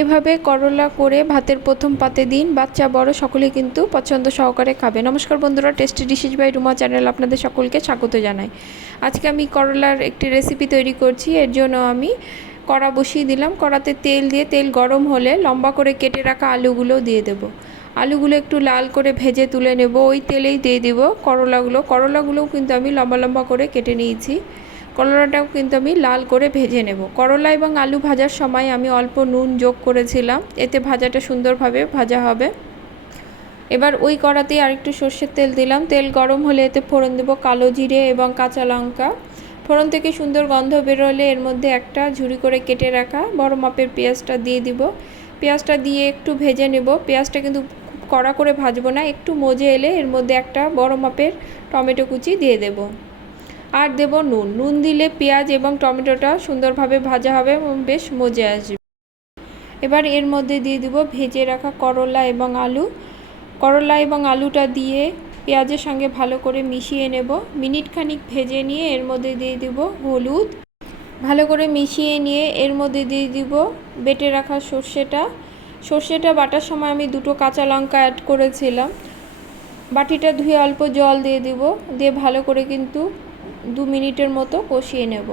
এভাবে করলা করে ভাতের প্রথম পাতে দিন, বাচ্চা বড় সকলেই কিন্তু পছন্দ সহকারে খাবে। নমস্কার বন্ধুরা, tasty dishes by Ruma channel আপনাদের সকলকে স্বাগত জানাই। আজকে আমি করলার একটি রেসিপি তৈরি করছি। এর জন্য আমি কড়া বসিয়ে দিলাম। কড়াতে তেল দিয়ে তেল গরম হলে লম্বা করে কেটে রাখা আলুগুলো দিয়ে দেব। আলুগুলো একটু লাল করে ভেজে তুলে নেব। ওই তেলেই দিয়ে দেব করলাগুলোও কিন্তু আমি লম্বা লম্বা করে কেটে নিয়েছি। করলাটাও কিন্তু আমি লাল করে ভেজে নেব। করলা এবং আলু ভাজার সময় আমি অল্প নুন যোগ করেছিলাম, এতে ভাজাটা সুন্দরভাবে ভাজা হবে। এবার ওই কড়াতেই আরেকটু সর্ষের তেল দিলাম। তেল গরম হলে এতে ফোড়ন দেব কালো জিরে এবং কাঁচা লঙ্কা। ফোড়ন থেকে সুন্দর গন্ধ বেরোলে এর মধ্যে একটা ঝুরি করে কেটে রাখা বড় মাপের পেঁয়াজটা দিয়ে দিব। পেঁয়াজটা দিয়ে একটু ভেজে নেব। পেঁয়াজটা কিন্তু খুব কড়া করে ভাজবো না, একটু মজে এলে এর মধ্যে একটা বড় মাপের টমেটো কুচি দিয়ে দেব। আর দেব নুন দিলে পেঁয়াজ এবং টমেটোটা সুন্দরভাবে ভাজা হবে এবং বেশ মজে আসবে। এবার এর মধ্যে দিয়ে দিব ভেজে রাখা করলা এবং আলুটা দিয়ে পেঁয়াজের সঙ্গে ভালো করে মিশিয়ে নেব। মিনিট খানিক ভেজে নিয়ে এর মধ্যে দিয়ে দিব হলুদ। ভালো করে মিশিয়ে নিয়ে এর মধ্যে দিয়ে দিব বেটে রাখা সর্ষেটা বাটার সময় আমি 2টো কাঁচা লঙ্কা অ্যাড করেছিলাম। বাটিটা ধুয়ে অল্প জল দিয়ে দিব, দিয়ে ভালো করে কিন্তু 2 মিনিটের মতো কষিয়ে নেব।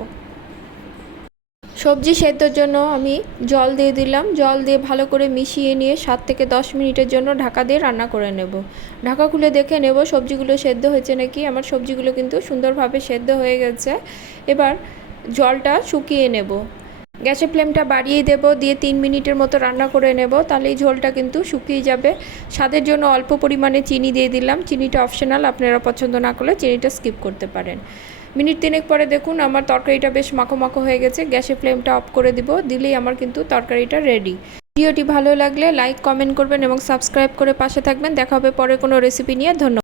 সবজি সেদ্ধর জন্য আমি জল দিয়ে দিলাম। জল দিয়ে ভালো করে মিশিয়ে নিয়ে 7 থেকে 10 মিনিটের জন্য ঢাকা দিয়ে রান্না করে নেব। ঢাকা খুলে দেখে নেব সবজিগুলো সেদ্ধ হয়েছে নাকি। আমার সবজিগুলো কিন্তু সুন্দরভাবে সেদ্ধ হয়ে গেছে। এবার জলটা শুকিয়ে নেব। গ্যাসের ফ্লেমটা বাড়িয়ে দেব, দিয়ে 3 মিনিটের মতো রান্না করে নেব। তাহলে এই ঝোলটা কিন্তু শুকিয়ে যাবে। স্বাদের জন্য অল্প পরিমাণে চিনি দিয়ে দিলাম। চিনিটা অপশনাল, আপনারা পছন্দ না করলে চিনিটা স্কিপ করতে পারেন। মিনিট 3 পরে দেখুন আমার তরকারিটা বেশ মাখো মাখো হয়ে গেছে। গ্যাসের ফ্লেমটা অফ করে দিব, দিলেই আমার কিন্তু তরকারিটা রেডি। ভিডিওটি ভালো লাগলে লাইক কমেন্ট করবেন এবং সাবস্ক্রাইব করে পাশে থাকবেন। দেখা হবে পরে কোনো রেসিপি নিয়ে। ধন্যবাদ।